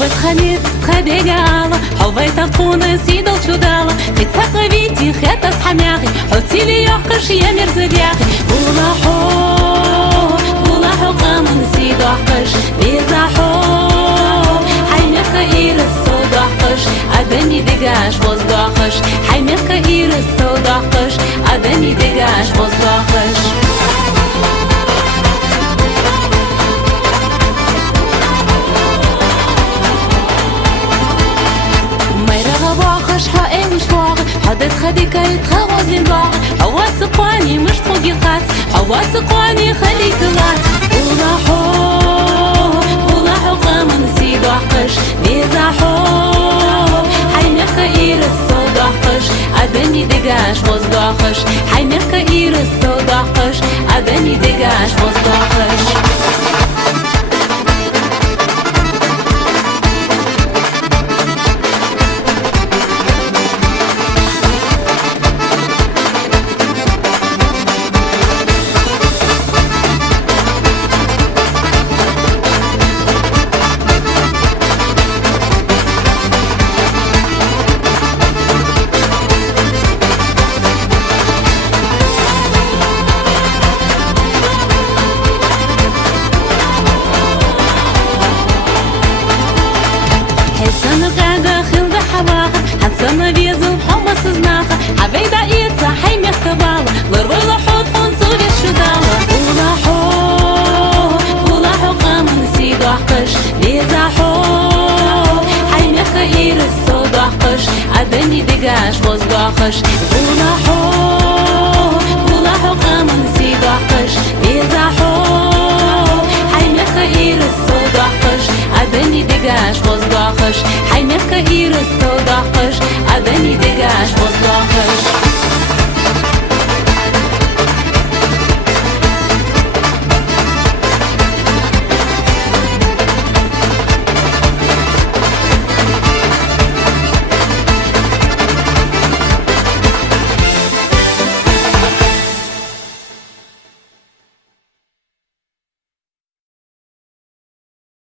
حوبت خانيت خديجالة حوبت أفقونة سيدل شدالة خيتساقة بيتي خيتس حماغي حوتي لي يحقش يا مرزدياغي بولا حو قامن سيدو حقش بيزا حو حيميقا إيرس سودو حقش أدني دقاش وزدو حقش حيميقا إيرس سودو حقش أدني دقاش وزدو حقش حدد خديك يتخوزين باغ حواس قواني مش فوقي قات حواس قواني خليك غات ولا حو قامن سيدو حقش بيزا حو حيميقا إيرس سودو حقش أدني دقاش وزدو حقش حيميقا إيرس سودو حقش أدني دقاش وزدو حقش حسنا بيزو حمص زناخة حبيدا إيتسا حيميخ كبالة لرولا حوط خنصوري الشدالة ولا حو قامن سيدو حقش بيزا حو حيميخ إيرس سودو حقش أدني دقاش وزدو حقش ولا حو قامن سيدو حقش بيزا حو حيميخ إيرس سودو حقش أدني دقاش وزدو حقش حيميخ إيرس